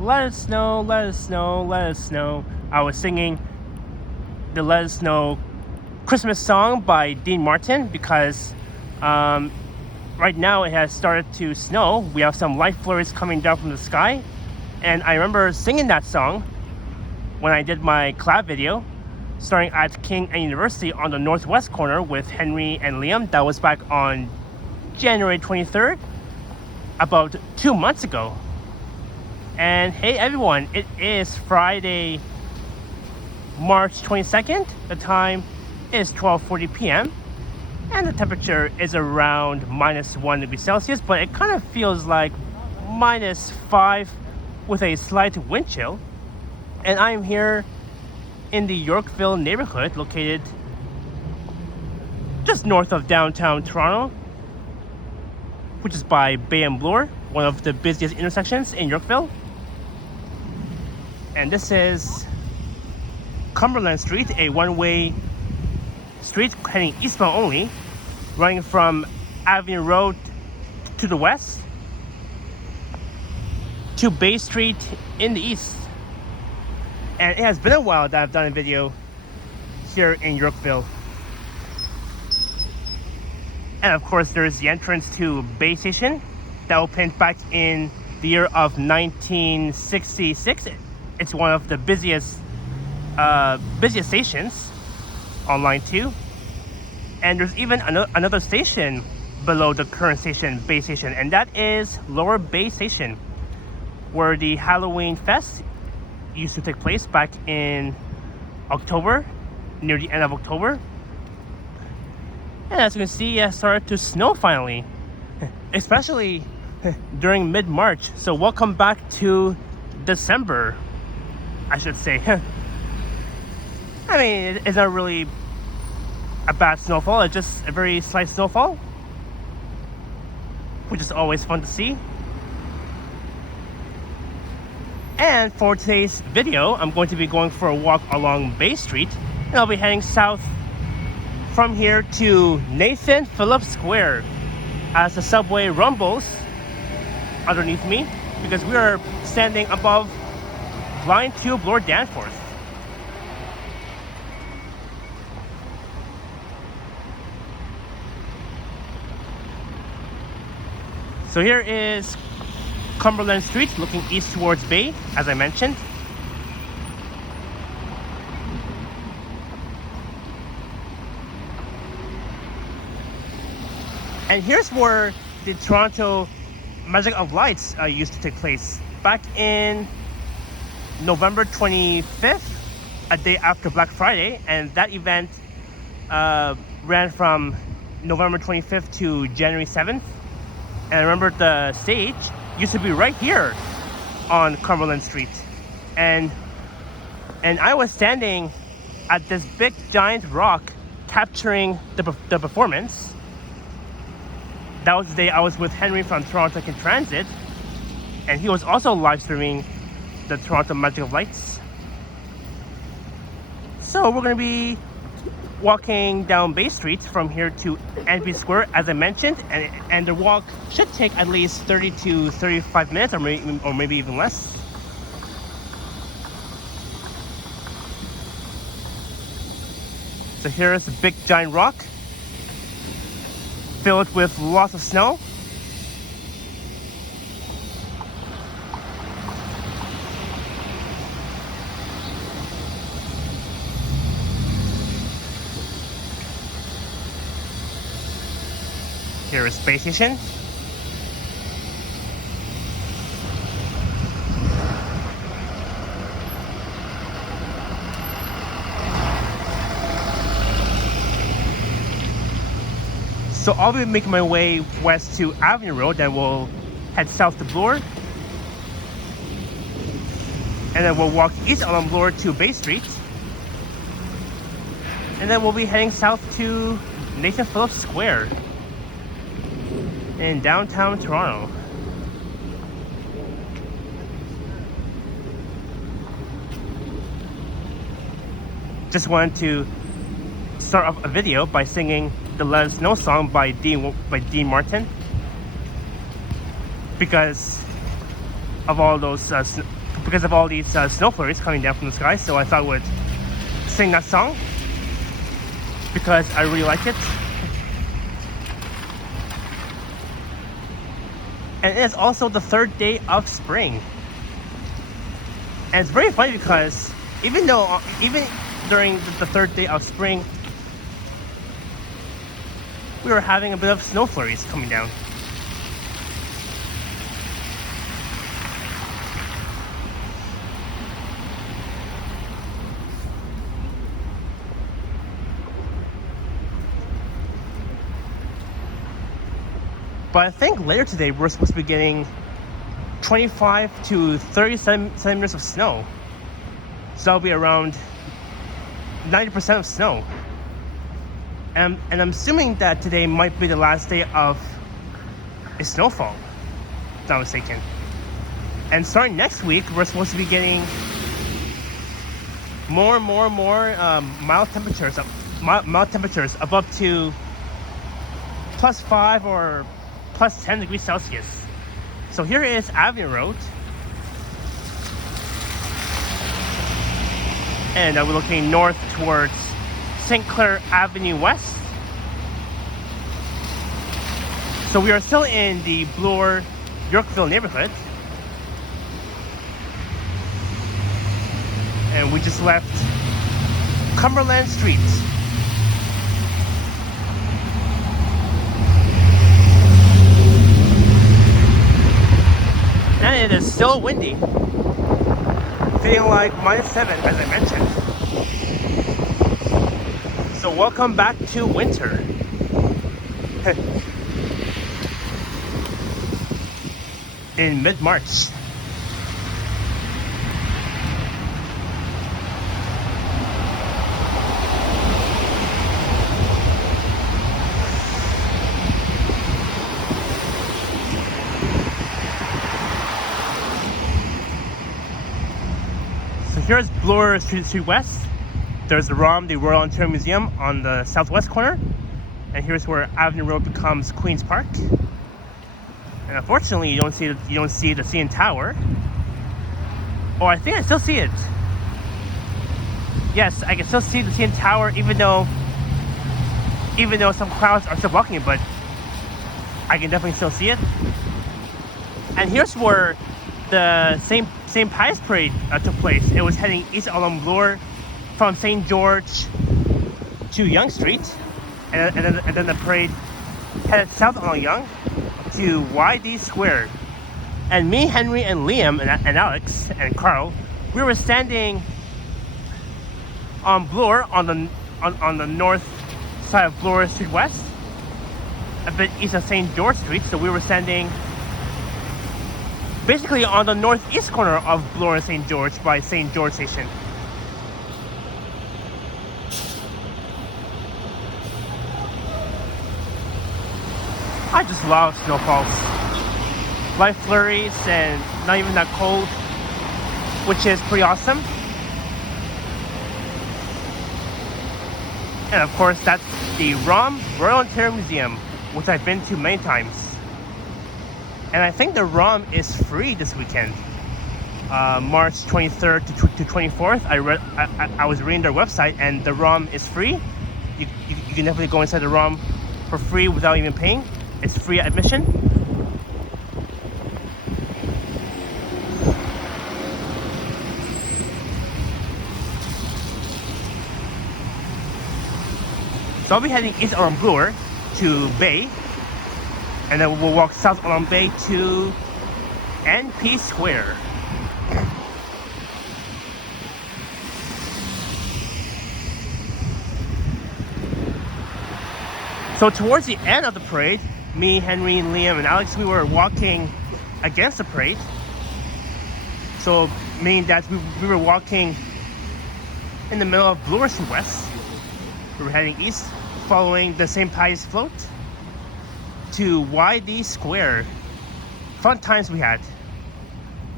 Let It Snow, Let It Snow, Let It Snow. I was singing the Let It Snow Christmas song by Dean Martin because right now it has started to snow. We have some light flurries coming down from the sky, and I remember singing that song when I did my collab video starting at King and University on the northwest corner with Henry and Liam. That was back on January 23rd, about 2 months ago. And hey everyone, it is Friday, March 22nd. The time is 12:40 p.m. and the temperature is around -1 degree Celsius, but it kind of feels like -5 with a slight wind chill. And I'm here in the Yorkville neighborhood, located just north of downtown Toronto, which is by Bay and Bloor, one of the busiest intersections in Yorkville. And this is Cumberland Street, a one-way street heading eastbound only, running from Avenue Road to the west to Bay Street in the east. And it has been a while that I've done a video here in Yorkville. And of course there's the entrance to Bay Station that opened back in the year of 1966. It's one of the busiest stations on line 2. And there's even another station below the current station, Bay Station, and that is Lower Bay Station, where the Halloween Fest used to take place back in October, near the end of October. And as you can see, it started to snow finally, especially during mid-March. So welcome back to December, I should say. I mean, it's not really a bad snowfall, it's just a very slight snowfall, which is always fun to see. And for today's video, I'm going to be going for a walk along Bay Street, and I'll be heading south from here to Nathan Phillips Square as the subway rumbles underneath me, because we are standing above line 2 Bloor Danforth. So here is Cumberland Street looking east towards Bay, as I mentioned. And here's where the Toronto Magic of Lights used to take place back in November 25th, a day after Black Friday, and that event ran from November 25th to January 7th. And I remember the stage used to be right here on Cumberland Street, and I was standing at this big giant rock capturing the performance. That was the day I was with Henry from Toronto Tech Transit, and he was also live streaming the Toronto Magic of Lights. So we're going to be walking down Bay Street from here to NB Square, as I mentioned, and the walk should take at least 30 to 35 minutes, or maybe even less. So here is a big giant rock filled with lots of snow. Here is Space Station. So I'll be making my way west to Avenue Road, then we'll head south to Bloor. And then we'll walk east along Bloor to Bay Street. And then we'll be heading south to Nathan Phillips Square in downtown Toronto. Just wanted to start off a video by singing the Let It Snow song by Dean Martin, because of all those because of all these snow flurries coming down from the sky. So I thought I would sing that song because I really like it. And it's also the third day of spring. And it's very funny because even during the third day of spring, we were having a bit of snow flurries coming down. But I think later today we're supposed to be getting 25 to 30 centimeters of snow. So that'll be around 90% of snow. And I'm assuming that today might be the last day of a snowfall, if I'm not mistaken. And starting next week, we're supposed to be getting more mild temperatures of up to +5 or +10 degrees Celsius. So here is Avenue Road. And we're looking north towards St. Clair Avenue West. So we are still in the Bloor, Yorkville neighborhood. And we just left Cumberland Street. And it is still windy. Feeling like -7 as I mentioned. So welcome back to winter. In mid-March. So here's Bloor Street West. There's the ROM, the Royal Ontario Museum, on the southwest corner. And here's where Avenue Road becomes Queen's Park. And unfortunately, you don't see the CN Tower. Oh, I think I still see it. Yes, I can still see the CN Tower, even though some crowds are still blocking it, but I can definitely still see it. And here's where the St. Pius Parade took place. It was heading east along Bloor from St. George to Yonge Street, and then the parade headed south along Yonge to YD Square. And me, Henry, and Liam, and Alex, and Carl, we were standing on Bloor on the north side of Bloor Street West, a bit east of St. George Street. So we were standing basically on the northeast corner of Bloor and St. George by St. George Station. I just love snowfalls. Light flurries and not even that cold, which is pretty awesome. And of course, that's the ROM, Royal Ontario Museum, which I've been to many times. And I think the ROM is free this weekend, March 23rd to 24th. I was reading their website, and the ROM is free. You can definitely go inside the ROM for free without even paying. It's free admission. So I'll be heading east along Bloor to Bay, and then we'll walk south along Bay to NP Square. So towards the end of the parade, me, Henry, and Liam, and Alex, we were walking against the parade. So meaning that we were walking in the middle of Bloor Street West. We were heading east, following the St. Pius float to YD Square. Fun times we had.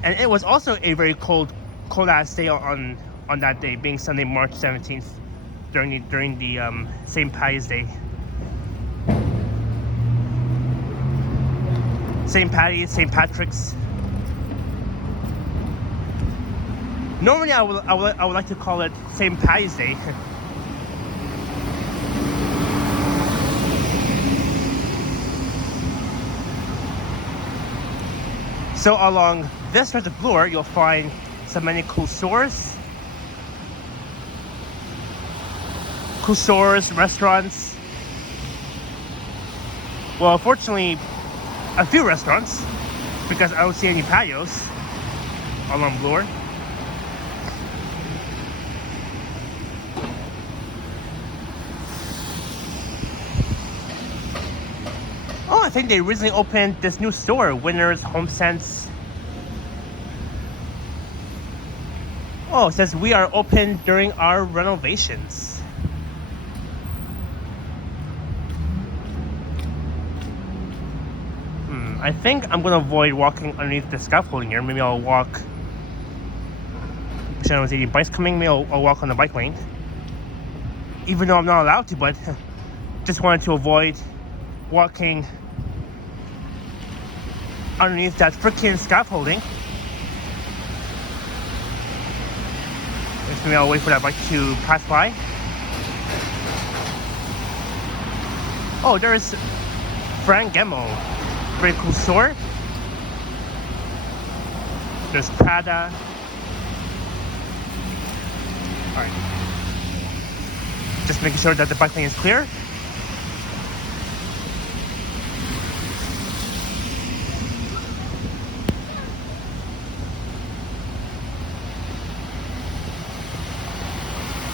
And it was also a very cold ass day on that day, being Sunday, March 17th, during the St. Pius Day. St. Patty's, St. Patrick's. Normally, I would like to call it St. Patty's Day. So along this stretch of Bloor, you'll find so many cool stores, restaurants. Well, fortunately, a few restaurants, because I don't see any patios along Bloor. Oh, I think they recently opened this new store, Winners Home Sense. Oh, it says we are open during our renovations. I think I'm gonna avoid walking underneath the scaffolding here. Maybe I'll walk. I don't see any bikes coming. Maybe I'll walk on the bike lane. Even though I'm not allowed to, but just wanted to avoid walking underneath that freaking scaffolding. Maybe I'll wait for that bike to pass by. Oh, there's Frank Gemo. Very cool store. There's Prada. Alright. Just making sure that the bike lane is clear.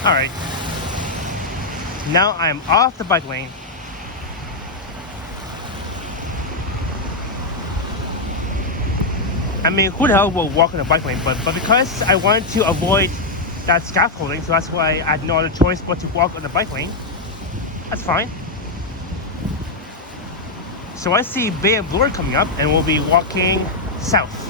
Alright. Now I'm off the bike lane. I mean, who the hell will walk on the bike lane? But because I wanted to avoid that scaffolding, so that's why I had no other choice but to walk on the bike lane. That's fine. So I see Bay and Bloor coming up, and we'll be walking south.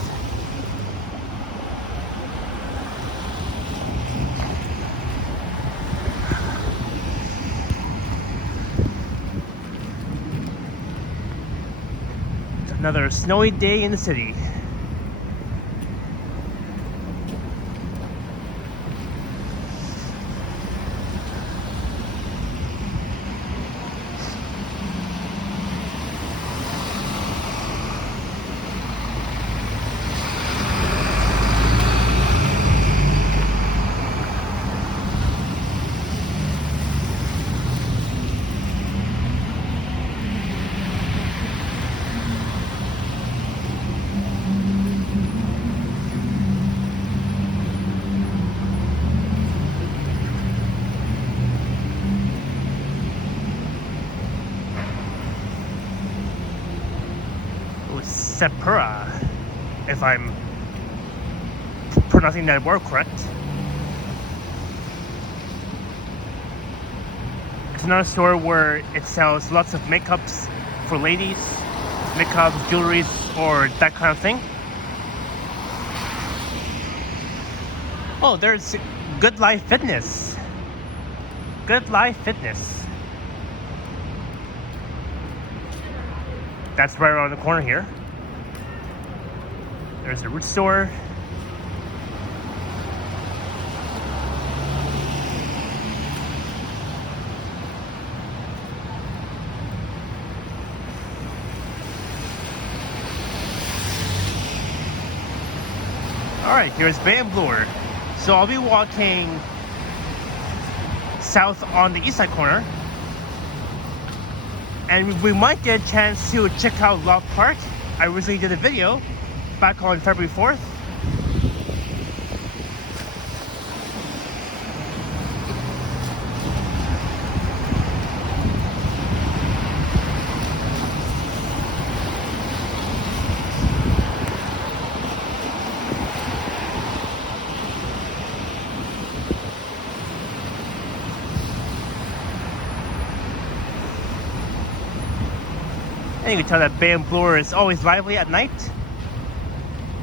Another snowy day in the city. Scarborough, if I'm pronouncing that word correct. It's another store where it sells lots of makeups for ladies, makeup, jewelries, or that kind of thing. Oh, there's Good Life Fitness. Good Life Fitness. That's right around the corner here. There's the root store. Alright, here's Bay and Bloor. So I'll be walking south on the east side corner. And we might get a chance to check out Love Park. I recently did a video back on February 4th. And you can tell that Bay and Bloor is always lively at night.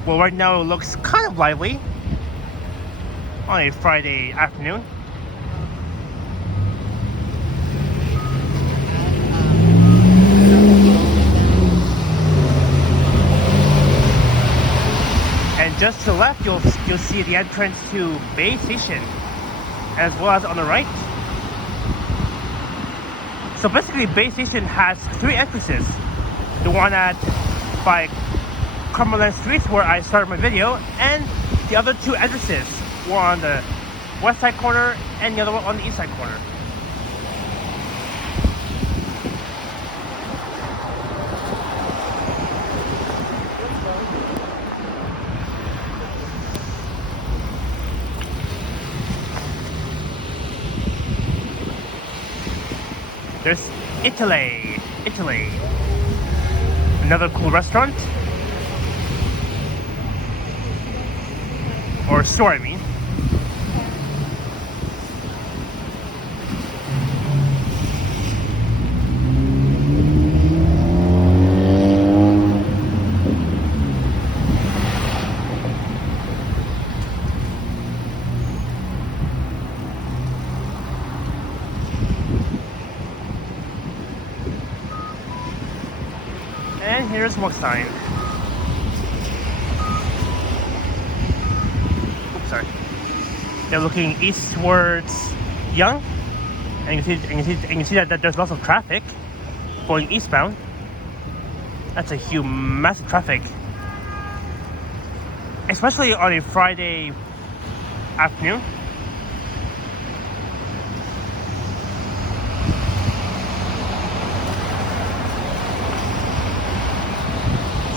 Well, right now it looks kind of lively on a Friday afternoon. And just to the left, you'll see the entrance to Bay Station, as well as on the right. So basically, Bay Station has 3 entrances. The one by Cumberland Street, where I started my video, and the other 2 entrances, one on the west side corner and the other one on the east side corner. There's Italy. Another cool restaurant. Or store, I mean. And here's Mockstein. Oops, sorry. They're looking eastwards Yonge, and you can see that there's lots of traffic going eastbound. That's a huge, massive traffic, especially on a Friday afternoon.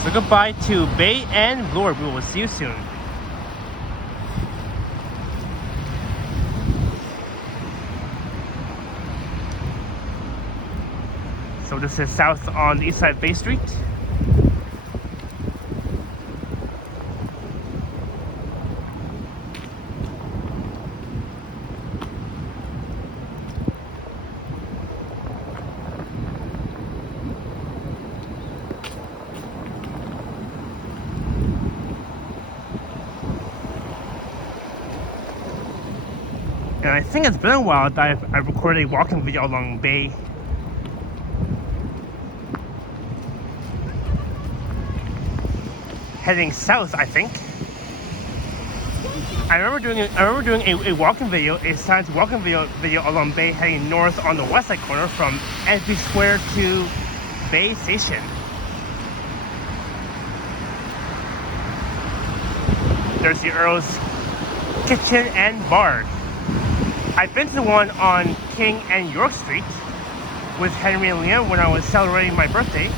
So goodbye to Bay and Bloor. We will see you soon. So this is south on the east side of Bay Street. And I think it's been a while that I've recorded a walking video along Bay. Heading south, I think. I remember doing a walking video, a science walking video along Bay, heading north on the west side corner from Entry Square to Bay Station. There's the Earl's Kitchen and Bar. I've been to the one on King and York Street with Henry and Leanne when I was celebrating my birthday.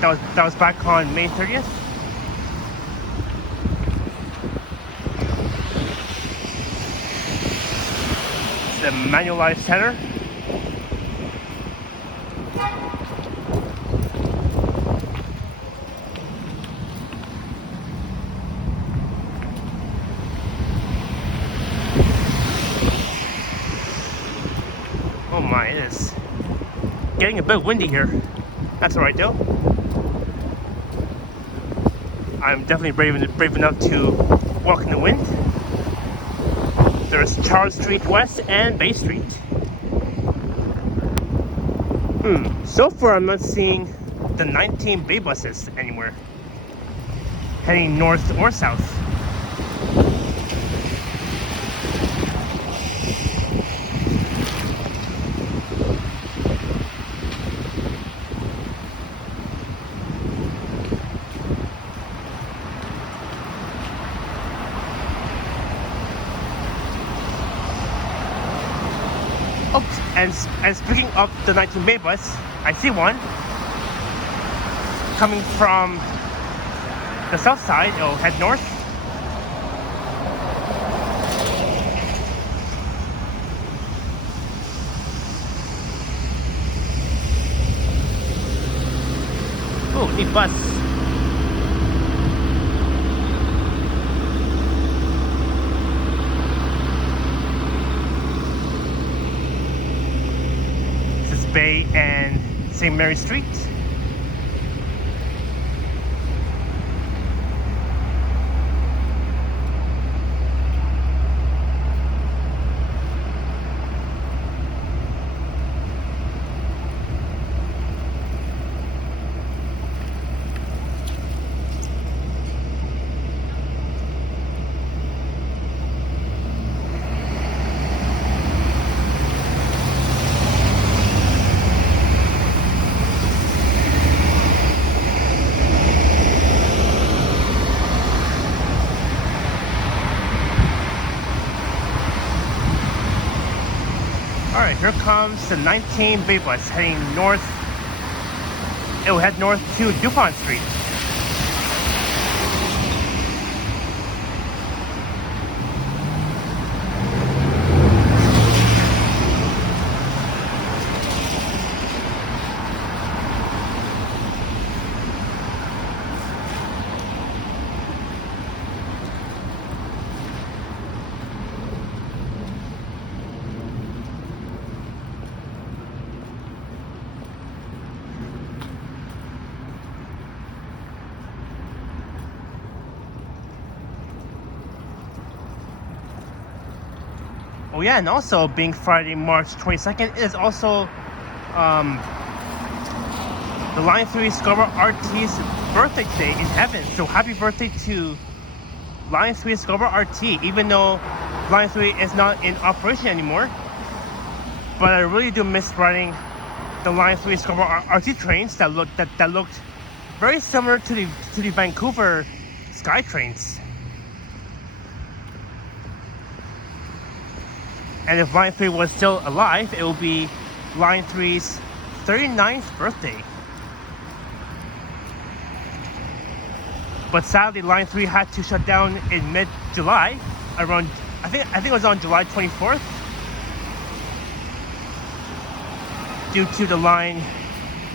That was back on May 30th. It's the Manulife Center. Oh my, it is getting a bit windy here. That's alright though. I'm definitely brave enough to walk in the wind. There's Charles Street West and Bay Street. So far I'm not seeing the 19 Bay buses anywhere heading north or south. Oh, and speaking of the 19 Bay bus, I see one coming from the south side. It'll head north. Oh, neat bus. Bay and St. Mary Street. here comes the 19 Bay bus heading north. It will head north to DuPont Street. Oh yeah, and also being Friday, March 22nd is also the Line 3 Scarborough RT's birthday today in heaven. So happy birthday to Line 3 Scarborough RT, even though Line 3 is not in operation anymore. But I really do miss riding the Line 3 Scarborough RT trains that looked very similar to the Vancouver Sky trains. And if Line 3 was still alive, it would be Line 3's 39th birthday. But sadly, Line 3 had to shut down in mid-July, around, I think it was on July 24th, due to the line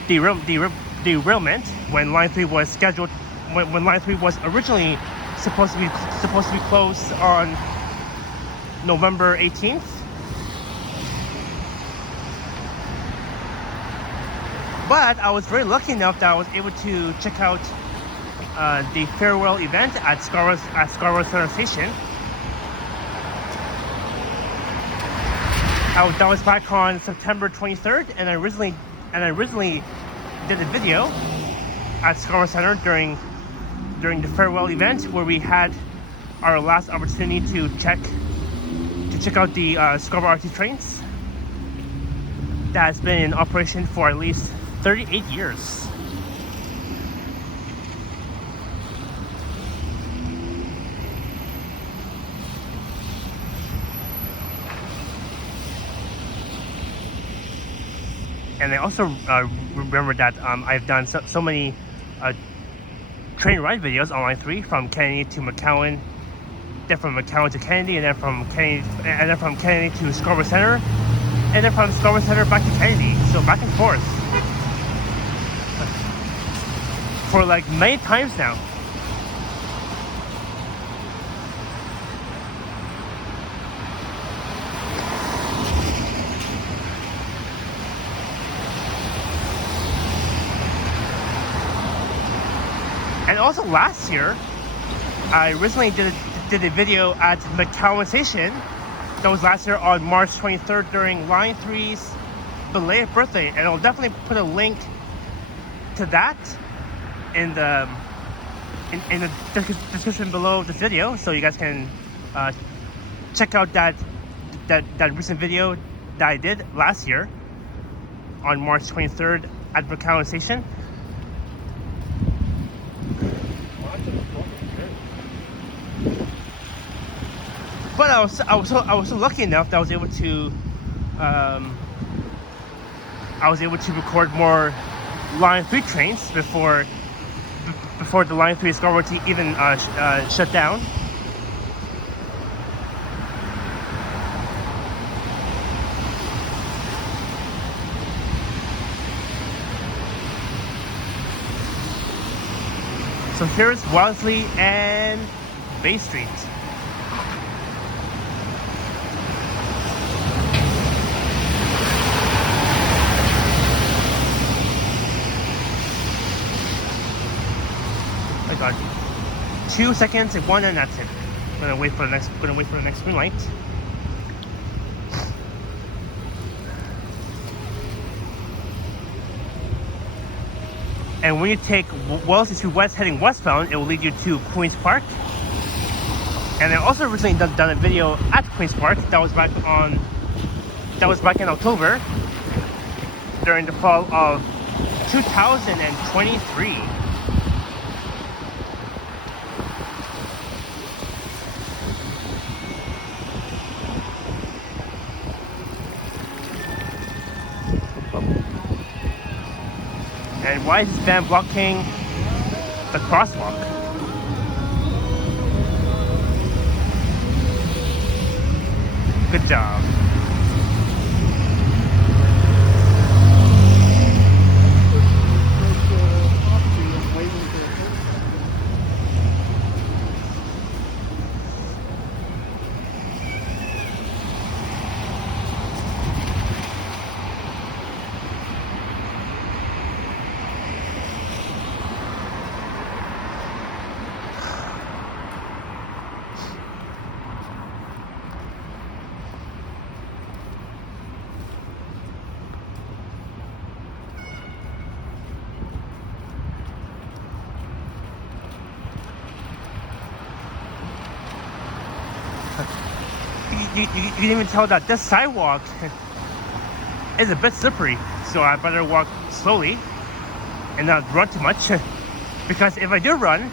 derailment when Line 3 was scheduled, when Line 3 was originally supposed to be closed on November 18th. But I was very lucky enough that I was able to check out the farewell event at Scarborough Center Station. That was back on September 23rd, and I originally did a video at Scarborough Center during the farewell event, where we had our last opportunity to check out the Scarborough RT trains that has been in operation for at least 38 years. And I also remember that I've done so many train ride videos on Line 3 from Kennedy to McCowan, then from McCowan to Kennedy, and then from Kennedy to Scarborough Center, and then from Scarborough Center back to Kennedy. So back and forth for like many times now. And also last year, I recently did a video at McCowan Station. That was last year on March 23rd during Line 3's belated birthday, and I'll definitely put a link to that in the description below this video, so you guys can check out that recent video that I did last year on March 23rd at McCowan Station. But I was so lucky enough that I was able to record more Line 3 trains before the Line 3 Scarborough RT even shut down. So here's Wellesley and Bay Street. Oh my God, 2 seconds and one, and that's it. Gonna wait for the next green light. And when you take Wellesley to West heading westbound, it will lead you to Queen's Park. And I also recently done a video at Queen's Park that was back in October during the fall of 2023. Why is this van blocking the crosswalk? Good job. You can even tell that this sidewalk is a bit slippery, so I better walk slowly and not run too much, because if I do run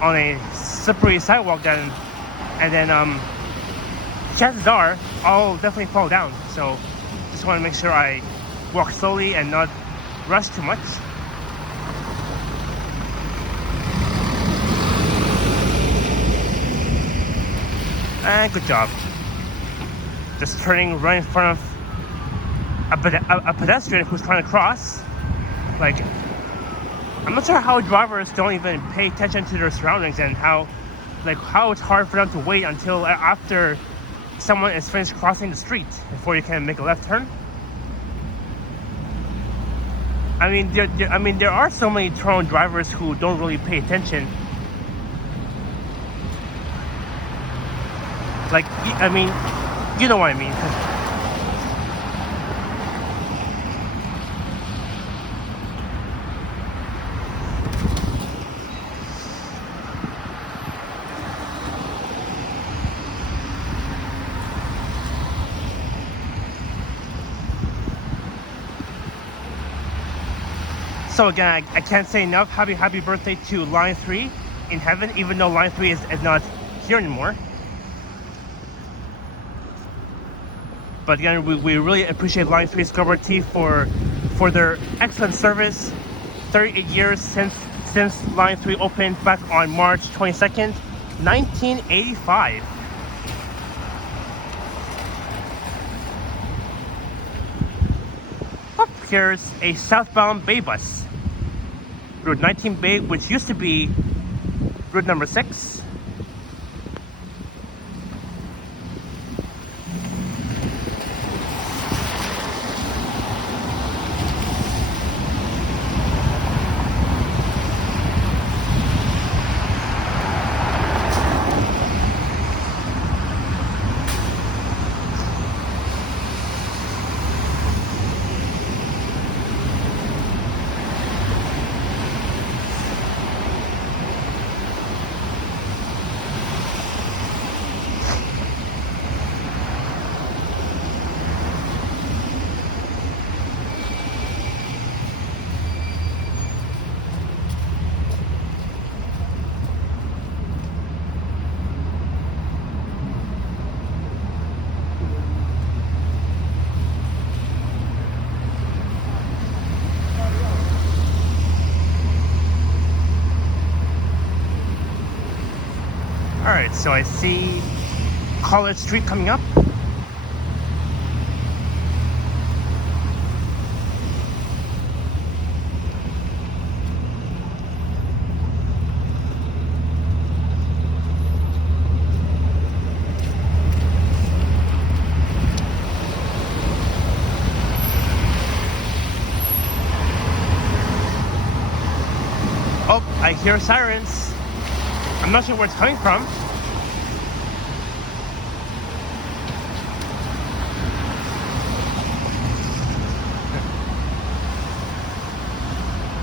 on a slippery sidewalk, then chances are I'll definitely fall down. So just want to make sure I walk slowly and not rush too much. And good job. Just turning right in front of a pedestrian who's trying to cross. Like, I'm not sure how drivers don't even pay attention to their surroundings, and how it's hard for them to wait until after someone is finished crossing the street before you can make a left turn. I mean, there are so many Toronto drivers who don't really pay attention. Like, I mean, you know what I mean. So again, I can't say enough happy birthday to Line 3 in heaven, even though Line 3 is not here anymore. But again, we really appreciate Line 3 Scarborough RT for their excellent service. 38 years since Line 3 opened back on March 22nd, 1985. Up here's a southbound Bay bus. Route 19 Bay, which used to be route number 6. Alright, so I see College Street coming up. Oh, I hear sirens. I'm not sure where it's coming from.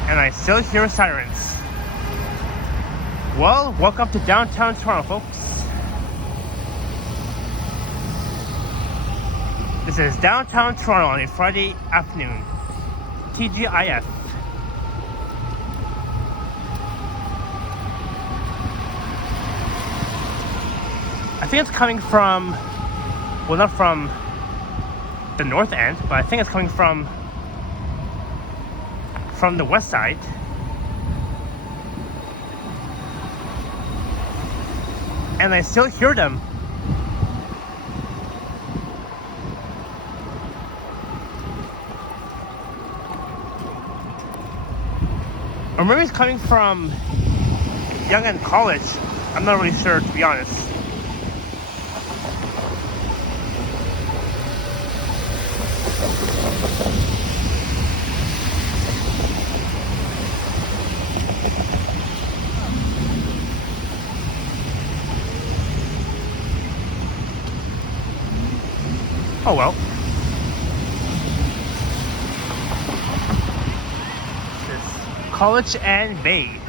And I still hear sirens. Well, welcome to downtown Toronto, folks. This is downtown Toronto on a Friday afternoon. TGIF. I think it's coming from, well, not from the north end, but I think it's coming from from the west side. And I still hear them. Or maybe it's coming from Young and College. I'm not really sure, to be honest. Oh well. This is College and Bay.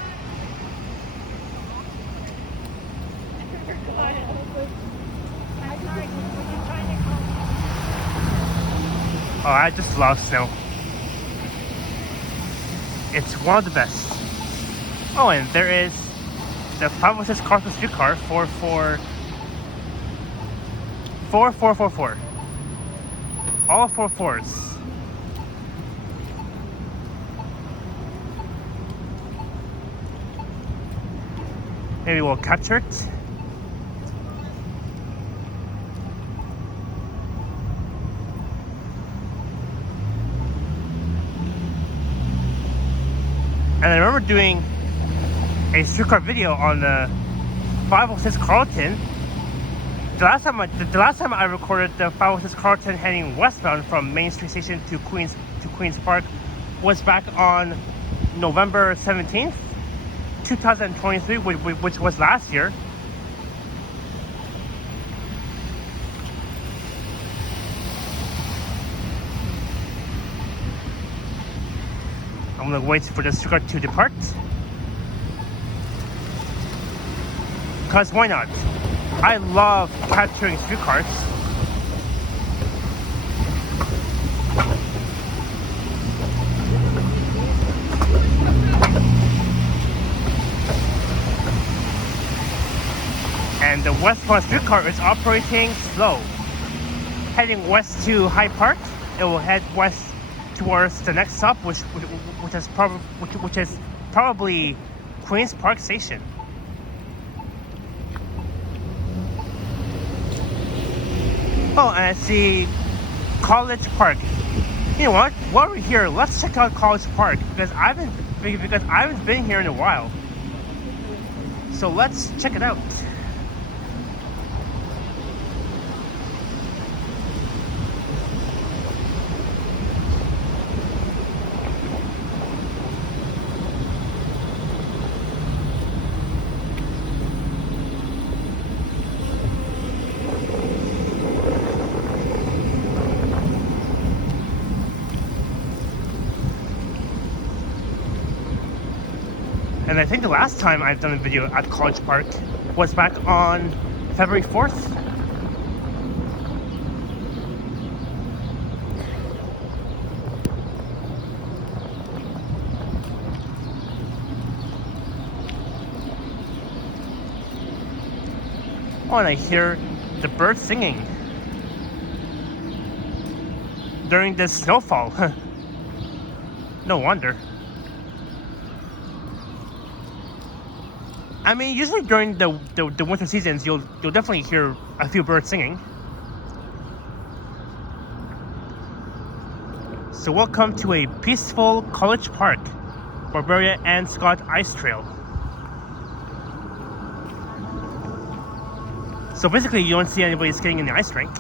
Oh, I just love snow. It's one of the best. Oh, and there is the 506 Carson streetcar 4444. All 4 fours. Maybe we'll capture it. And I remember doing a streetcar video on the 506 Carlton. The last time I recorded the 506 Carlton heading westbound from Main Street Station to Queens Park was back on November 17th, 2023, which was last year. I'm gonna wait for the streetcar to depart. Cause why not? I love capturing streetcars. And the westbound streetcar is operating slow. Heading west to Hyde Park, it will head west towards the next stop, which is probably Queens Park Station. Oh, and I see College Park. You know what? While we're here, let's check out College Park because I haven't been here in a while. So let's check it out. And I think the last time I've done a video at College Park was back on February 4th. Oh, and I hear the birds singing during this snowfall. No wonder. I mean, usually during the winter seasons, you'll definitely hear a few birds singing. So welcome to a peaceful College Park, Barbarian and Scott Ice Trail. So basically, you don't see anybody skating in the ice rink.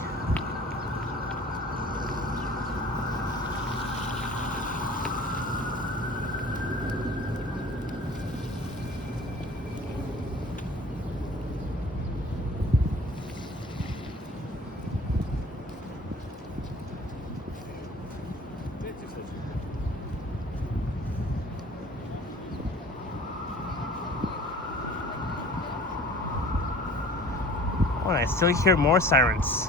Oh, and I still hear more sirens.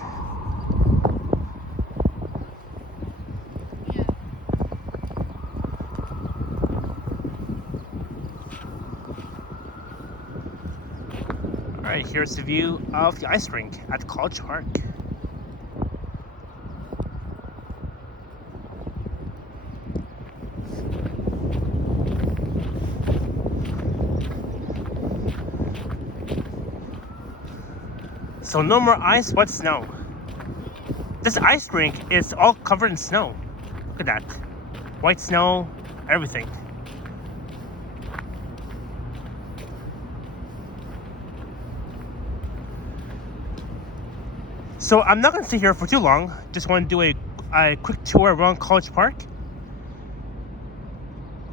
Alright, here's the view of the ice rink at College Park. So no more ice, but snow. This ice rink is all covered in snow. Look at that. White snow, everything. So I'm not going to sit here for too long. Just want to do a quick tour around College Park.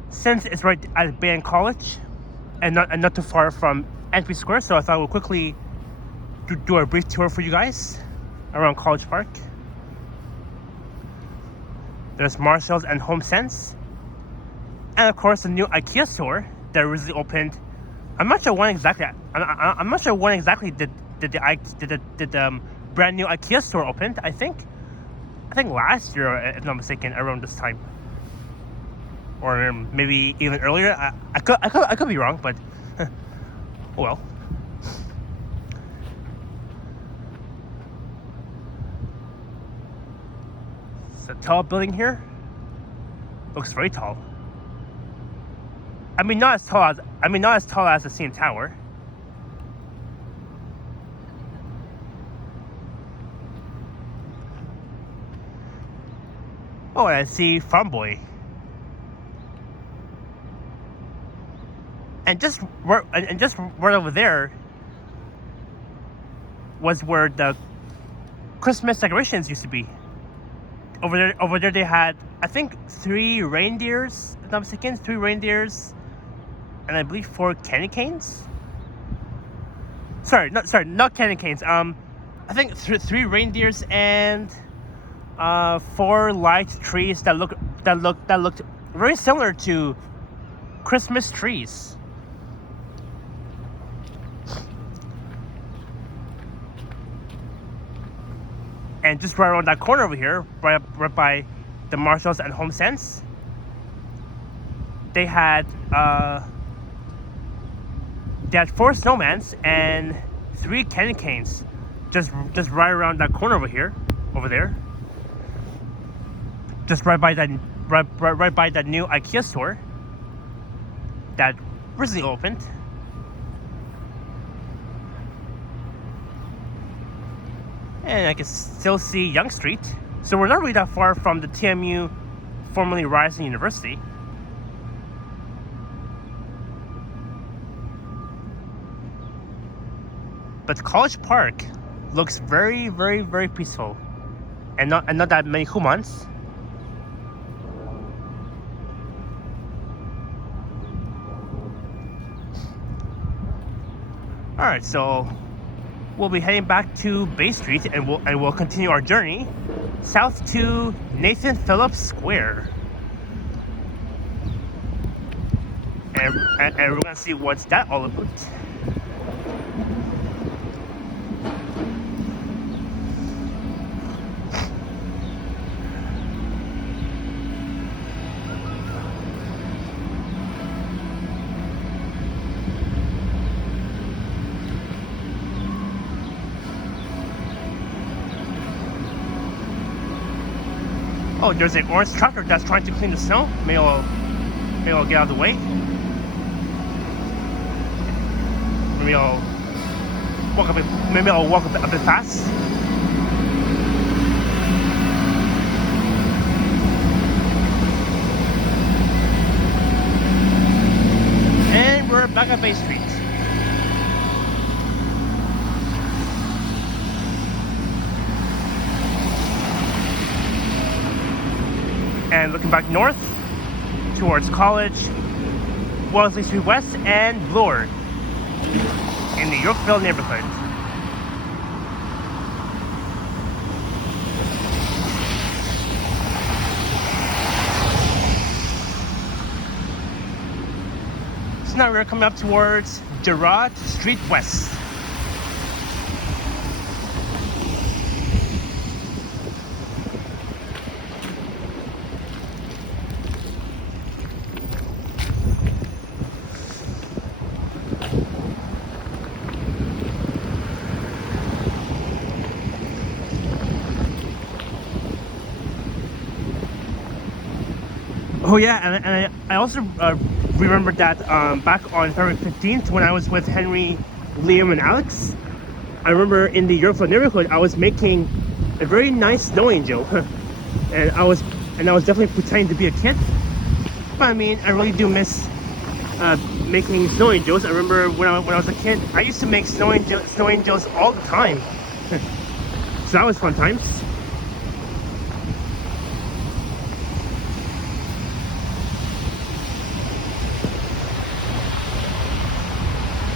Since it's right at Bay and College and not too far from Entry Square, so I thought we'll quickly do a brief tour for you guys around College Park. There's Marshall's and Home Sense, and of course the new IKEA store that recently opened. I'm not sure when exactly. I'm not sure when exactly did the brand new IKEA store opened. I think last year, if I'm not mistaken, around this time, or maybe even earlier. I could be wrong, but well. It's a tall building here. Looks very tall. I mean, not as tall as the CN Tower. Oh, and I see Farm Boy. And just right over there was where the Christmas decorations used to be. Over there they had, I think, 3 reindeers, if I'm not mistaken, 3 reindeers, and I believe 4 candy canes. Sorry, not candy canes. I think 3 reindeers and 4 light trees that looked very similar to Christmas trees. And just right around that corner over here, right by the Marshalls and Home Sense, they had 4 snowmans and 3 candy canes, just right around that corner over there, just right by that new IKEA store that recently opened. And I can still see Yonge Street. So we're not really that far from the TMU, formerly Ryerson University. But College Park looks very, very, very peaceful. And not that many humans. Alright, so we'll be heading back to Bay Street, and we'll continue our journey south to Nathan Phillips Square, and we're gonna see what's that all about. Oh, there's an orange tractor that's trying to clean the snow. Maybe I'll get out of the way. Maybe I'll walk a bit fast. And we're back at Bay Street. And looking back north towards College, Wellesley Street West, and Bloor in the Yorkville neighborhood. So now we're coming up towards Gerard Street West. Oh yeah, and I also remembered that back on February 15th when I was with Henry, Liam, and Alex, I remember in the Yorkville neighborhood, I was making a very nice snow angel, and I was definitely pretending to be a kid. But I mean, I really do miss making snow angels. I remember when I was a kid, I used to make snow angels all the time. So that was fun times.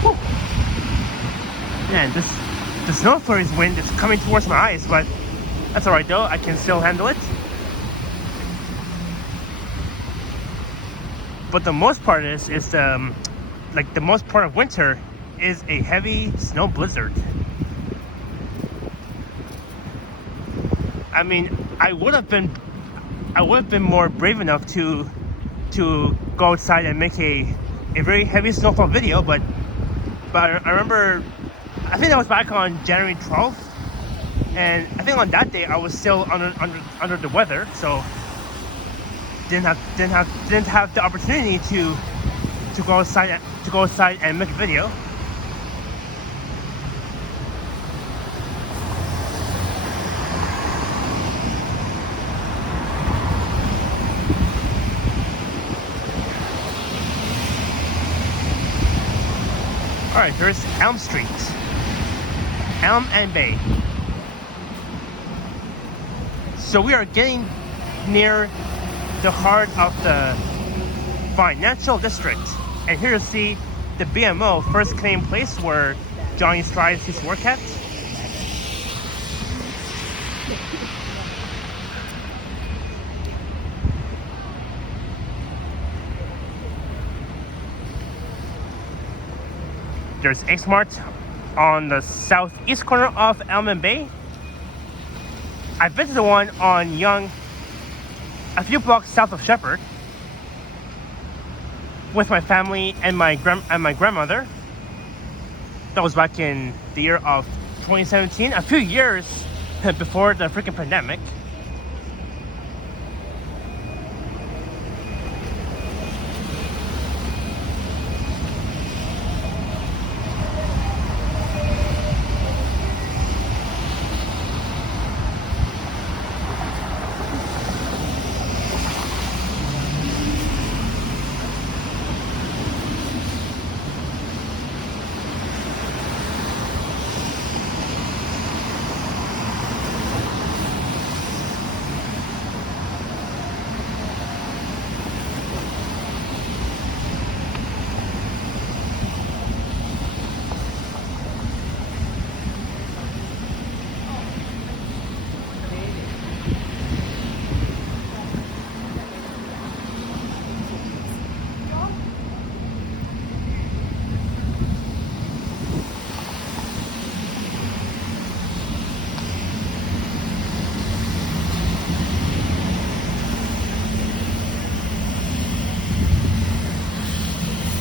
Whew. Man, the snow flurries wind is coming towards my eyes, but that's alright though, I can still handle it. But the most part is the most part of winter is a heavy snow blizzard. I mean, I would have been more brave enough to go outside and make a very heavy snowfall video, but I remember, I think that was back on January 12th, and I think on that day I was still under the weather, so didn't have the opportunity to go outside and make a video. All right, here's Elm Street, Elm and Bay. So we are getting near the heart of the financial district, and here you see the BMO, First Canadian Place, where Johnny Strides used to work at. There's X-Mart on the southeast corner of Elm and Bay. I've been to the one on Yonge, a few blocks south of Shepherd, with my family and my grandmother. That was back in the year of 2017, a few years before the freaking pandemic.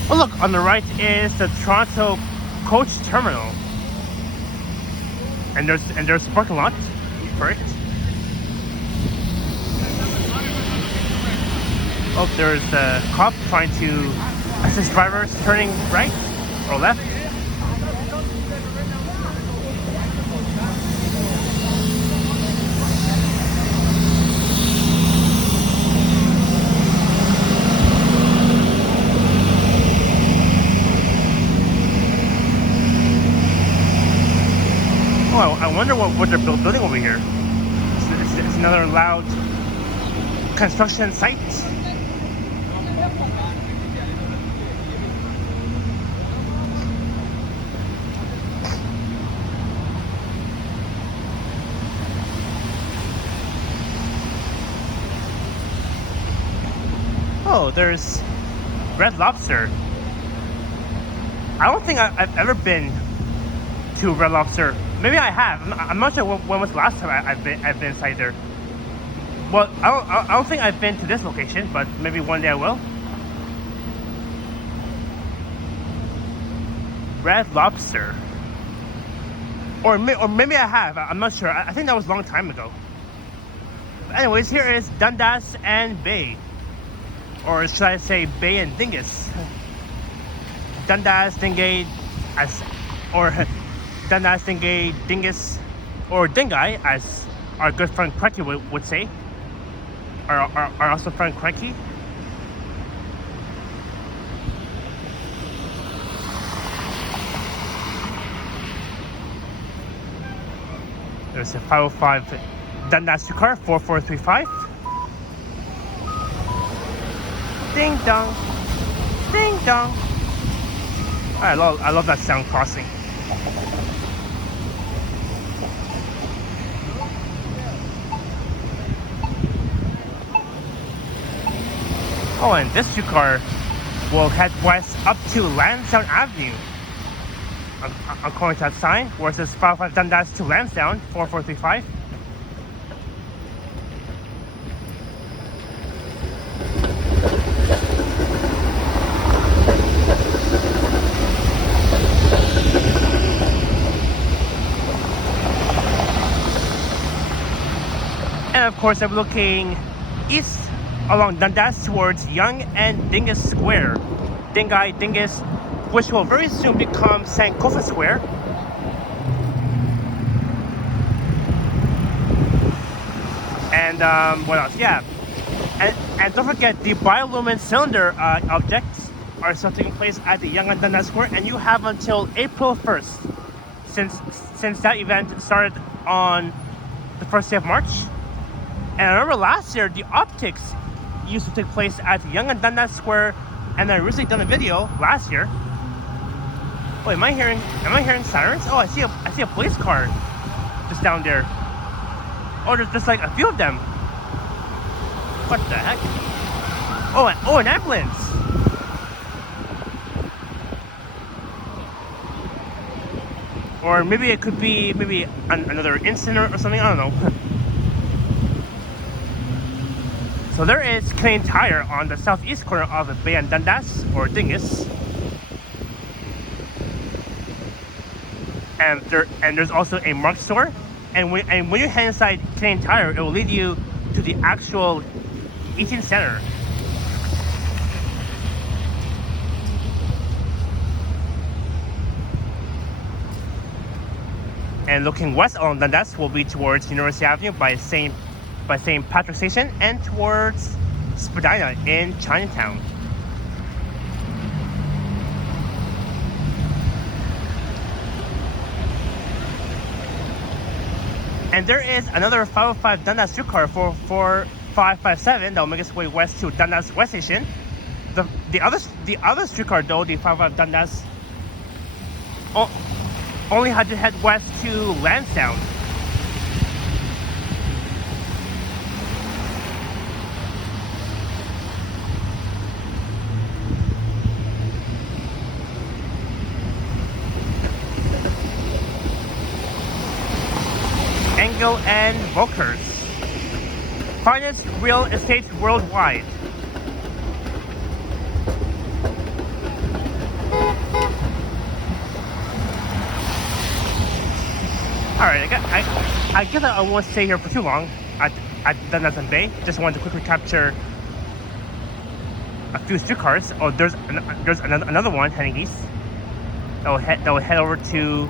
Oh look, on the right is the Toronto Coach Terminal, and there's a parking lot for it. Oh, there's a cop trying to assist drivers turning right or left. Oh, I wonder what they're building over here. It's another loud construction site. Oh, there's Red Lobster. I don't think I've ever been to Red Lobster. Maybe I have. I'm not sure when was the last time I've been inside there. Well, I don't think I've been to this location, but maybe one day I will. Red Lobster. Or maybe I have. I'm not sure. I think that was a long time ago. But anyways, here is Dundas and Bay. Or should I say Bay and Dingus? Dundas, Dingay, or Dundas and Bay Dingus, or Dingai, as our good friend Cranky would say, our also friend Cranky. There's a 505 Dundas car, 4435. Ding dong, ding dong. I love that sound crossing. Oh, and this car will head west up to Lansdowne Avenue. According to that sign, where it says 505 Dundas to Lansdowne, 4435. And of course, I'm looking east along Dundas towards Yonge and Dingus Square. Dingai, Dingus, which will very soon become Sankofa Square. And what else? Yeah. And don't forget, the biolumin cylinder objects are still taking place at the Yonge and Dundas Square, and you have until April 1st, since that event started on the first day of March. And I remember last year, the optics used to take place at Yonge and Dundas Square, and I recently done a video last year. Oh, am I hearing sirens? Oh, I see a police car just down there. Oh, there's like a few of them. What the heck? Oh, an ambulance. Or maybe it could be another incident or something. I don't know. So there is Canadian Tire on the southeast corner of Bay and Dundas, or Dingus. And there's also a Mark store. And when you head inside Canadian Tire, it will lead you to the actual eating center. And looking west on Dundas will be towards University Avenue by St. Patrick's Station, and towards Spadina in Chinatown. And there is another 505 Dundas streetcar, 4557, that will make its way west to Dundas West Station. The other streetcar, though, the 505 Dundas, only had to head west to Lansdowne. Engel and Volkers, finest real estate worldwide. Alright, I guess I won't stay here for too long at Dundas and Bay. Just wanted to quickly capture a few streetcars. Oh, there's another one heading east. That will head over to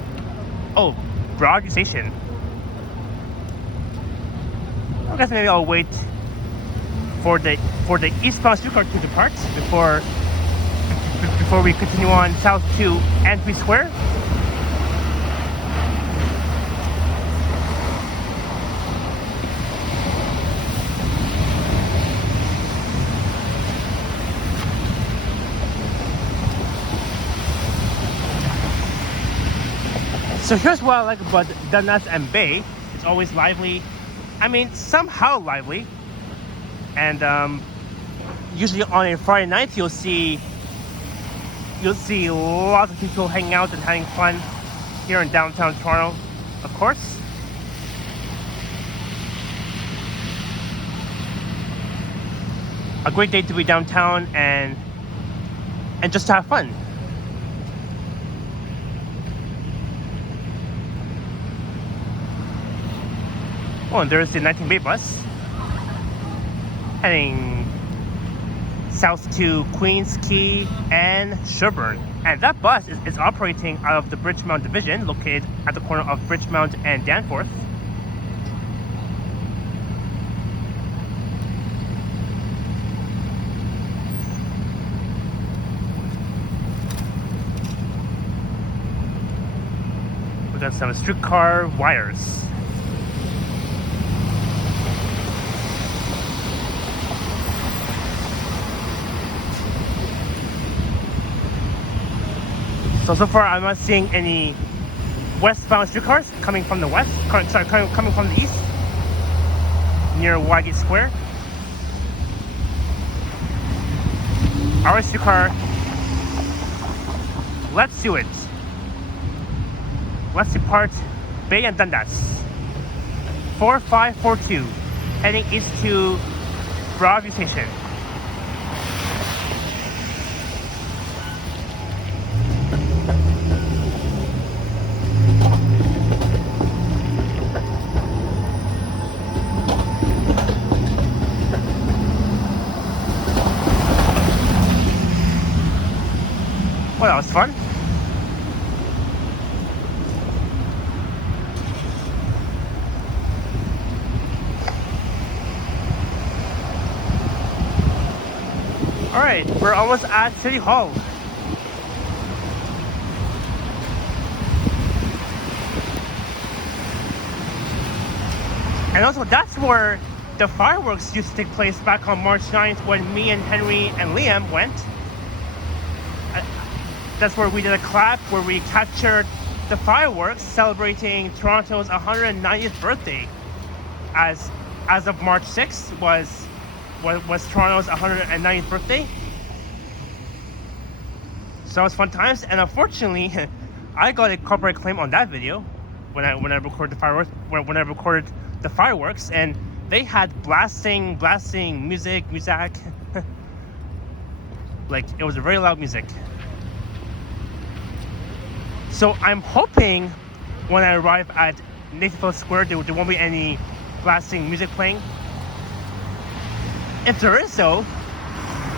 Broadview Station. I guess maybe I'll wait for the eastbound streetcar to depart before we continue on south to Antwi Square. So here's what I like about Dundas and Bay. It's always lively. I mean, somehow lively. And usually on a Friday night, you'll see lots of people hanging out and having fun here in downtown Toronto, of course. A great day to be downtown and just to have fun. Oh, and there's the 19 Bay bus heading south to Queens Quay and Sherburne. And that bus is operating out of the Bridgemount division, located at the corner of Bridgemount and Danforth. We got some streetcar wires. So far I'm not seeing any westbound streetcars coming from the west, coming from the east, near Wygate Square. Our streetcar, let's do it. Let's depart Bay and Dundas. 4542, heading east to Broadview Station. Well, that was fun. Alright, we're almost at City Hall. And also, that's where the fireworks used to take place back on March 9th when me and Henry and Liam went. That's where we did a clap where we captured the fireworks celebrating Toronto's 190th birthday. As of March 6th was Toronto's 190th birthday. So that was fun times, and unfortunately, I got a copyright claim on that video when I recorded the fireworks. When I recorded the fireworks, and they had blasting music, like it was very loud music. So I'm hoping when I arrive at Phillips Square, there won't be any blasting music playing. If there is, though,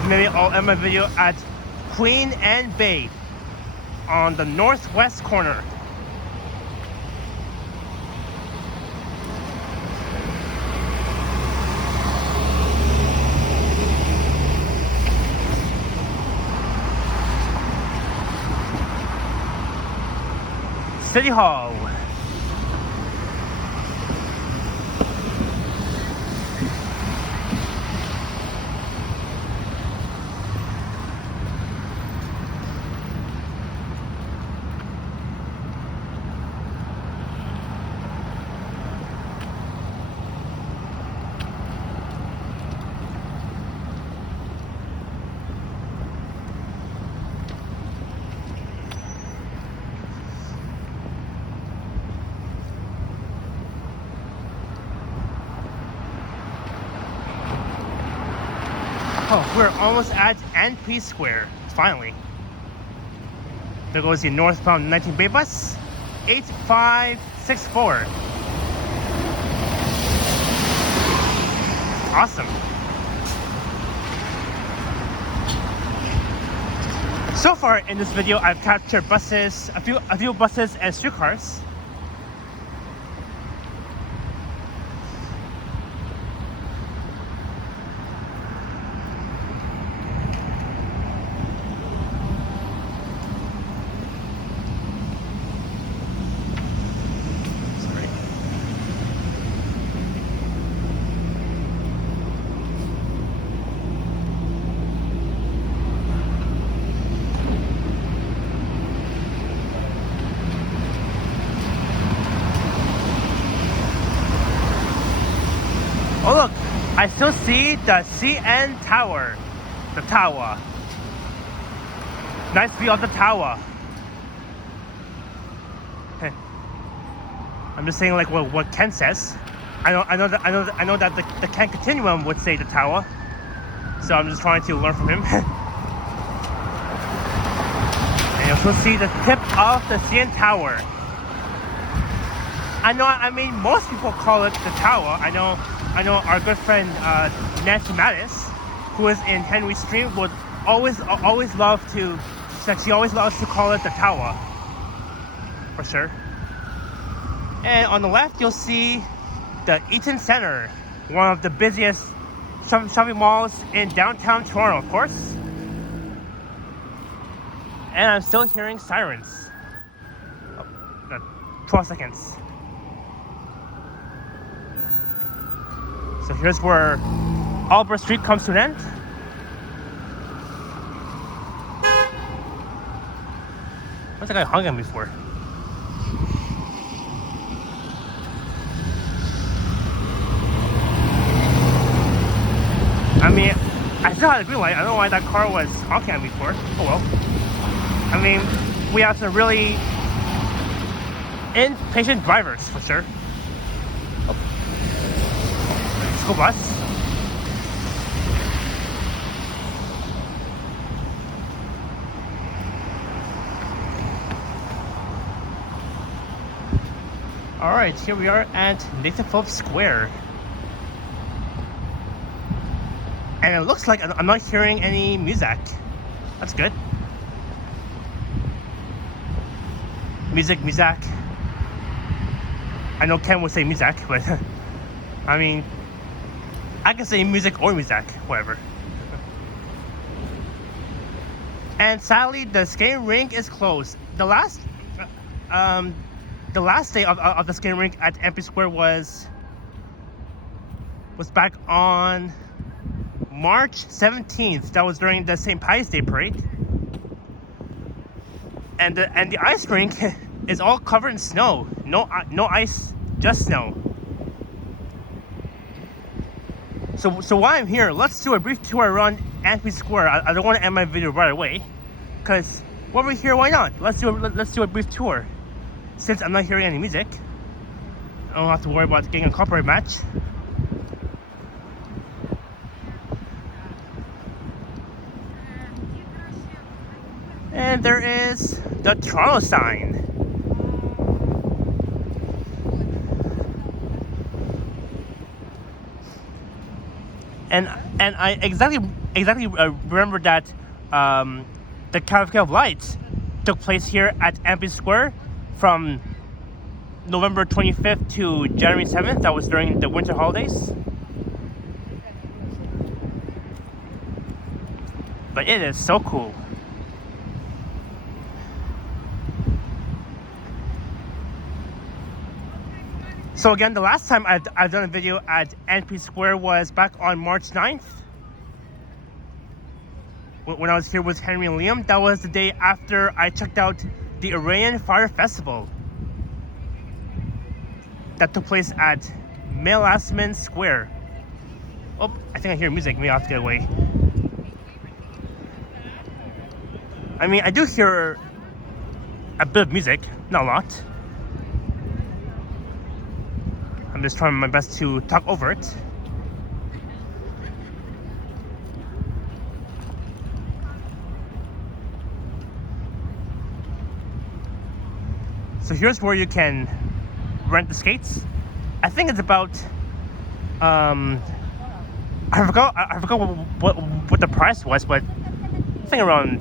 maybe I'll end my video at Queen and Bay on the northwest corner. City Hall. Oh, we're almost at NP Square, finally. There goes the northbound 19 Bay bus, 8564. Awesome. So far in this video, I've captured buses, a few buses and streetcars. Oh look, I still see the CN Tower. The tower. Nice view of the tower. I'm just saying like what Ken says. I know that the Ken Continuum would say the tower. So I'm just trying to learn from him. And you'll still see the tip of the CN Tower. I mean, most people call it the tower. I know our good friend Nancy Mattis who is in Henry Street, would always love to. She always loves to call it the Tower, for sure. And on the left, you'll see the Eaton Centre, one of the busiest shopping malls in downtown Toronto, of course. And I'm still hearing sirens. 12 seconds. So here's where Bloor Street comes to an end. What's that guy hung at me for? I mean, I still had a green light. I don't know why that car was honking at me for. Oh well. I mean, we have some really impatient drivers, for sure. Oh. School bus. Alright, here we are at Nathan Phillips Square. And it looks like I'm not hearing any music. That's good. Music. I know Ken would say music, but I mean, I can say music or music, whatever. And sadly, the skating rink is closed. The last day of the skating rink at MP Square was back on March 17th. That was during the St. Patty's Day parade. And the ice rink is all covered in snow. No ice, just snow. So while I'm here, let's do a brief tour around MP Square. I don't want to end my video right away, because while we're here, why not? Let's do a brief tour. Since I'm not hearing any music, I don't have to worry about getting a copyright match. And there is the Toronto sign. And I exactly remember that the Cavalcade of Lights took place here at MP Square from November 25th to January 7th. That was during the winter holidays. But it is so cool. So again, the last time I've done a video at MP Square was back on March 9th. When I was here with Henry and Liam. That was the day after I checked out the Iranian Fire Festival that took place at Melasman Square. Oh, I think I hear music. Maybe I'll have to get away. I mean, I do hear a bit of music, not a lot. I'm just trying my best to talk over it. So here's where you can rent the skates. I think it's about I forgot what the price was, but I think around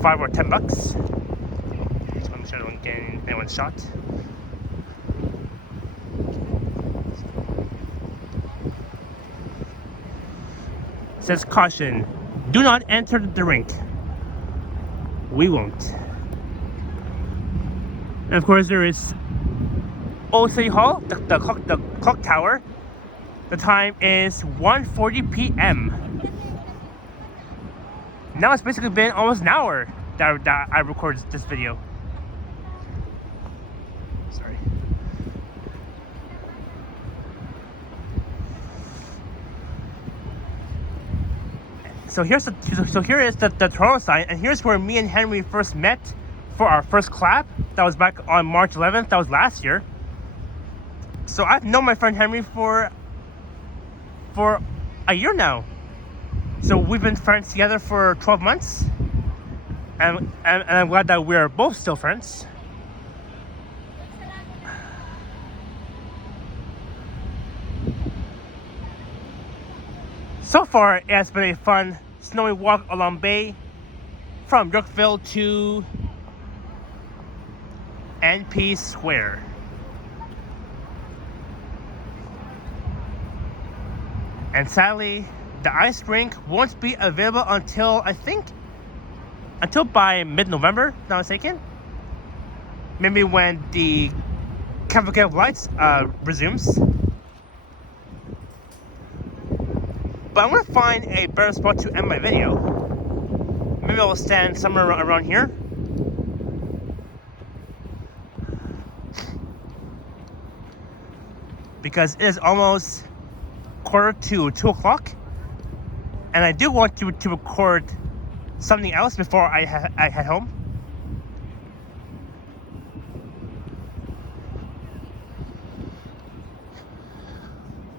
$5 or $10. Just want to make sure I don't get anyone shot. It says caution, do not enter the rink. We won't. And of course there is Old City Hall, the clock tower. The time is 1:40 p.m. Now it's basically been almost an hour that I recorded this video. Sorry. So here is the Toronto sign, and here's where me and Henry first met for our first collab. That was back on March 11th. That was last year. So I've known my friend Henry for a year now. So we've been friends together for 12 months. And I'm glad that we're both still friends. So far, it has been a fun snowy walk along Bay from Yorkville to NP Square. And sadly, the ice rink won't be available until, I think, until by mid-November, if not mistaken. Maybe when the Cavalcade of Lights resumes. But I'm gonna find a better spot to end my video. Maybe I'll stand somewhere around here. Because it is almost 1:45 to 2:00, and I do want to record something else before I head home.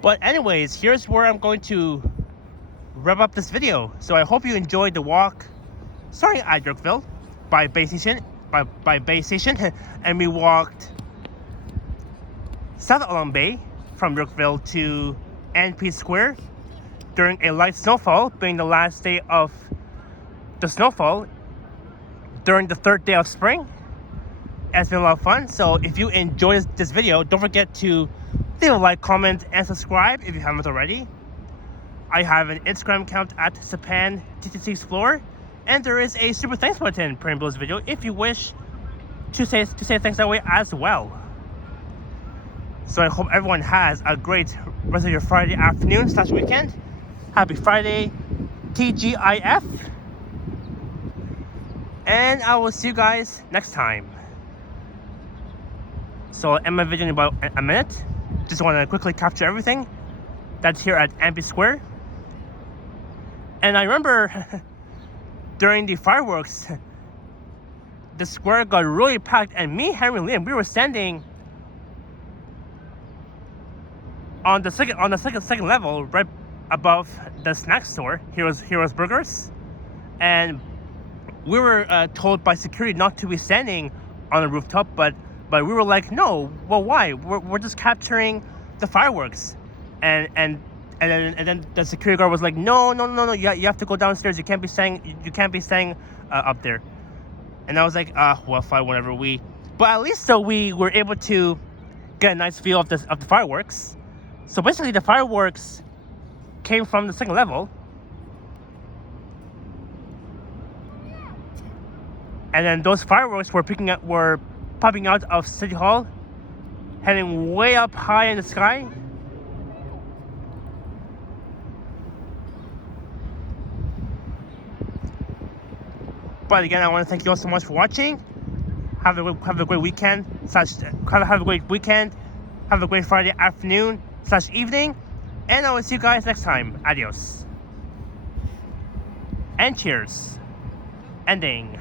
But anyways, here's where I'm going to wrap up this video. So I hope you enjoyed the walk starting at Yorkville by Bay Station, and we walked south along Bay from Yorkville to NP Square during a light snowfall, being the last day of the snowfall during the third day of spring. It's been a lot of fun. So if you enjoyed this video, don't forget to leave a like, comment, and subscribe if you haven't already. I have an Instagram account at SapanTTC Explore, and there is a super thanks button below this video if you wish to say thanks that way as well. So I hope everyone has a great rest of your Friday afternoon / weekend. Happy Friday, TGIF. And I will see you guys next time. So I'll end my video in about a minute. Just want to quickly capture everything that's here at NP Square. And I remember during the fireworks, the square got really packed, and me, Henry, and Liam, we were standing on the second level, right above the snack store, Heroes Burgers, and we were told by security not to be standing on the rooftop, but we were like, no, well, why? We're just capturing the fireworks, and then the security guard was like, no, you have to go downstairs. You can't be staying up there. And I was like, well, fine, whatever. But at least though we were able to get a nice view of the fireworks. So basically, the fireworks came from the second level, and then those fireworks were popping out of City Hall, heading way up high in the sky. But again, I want to thank you all so much for watching. Have a great weekend. Have a great weekend. Have a great Friday afternoon / evening, and I will see you guys next time. Adios. And cheers. Ending.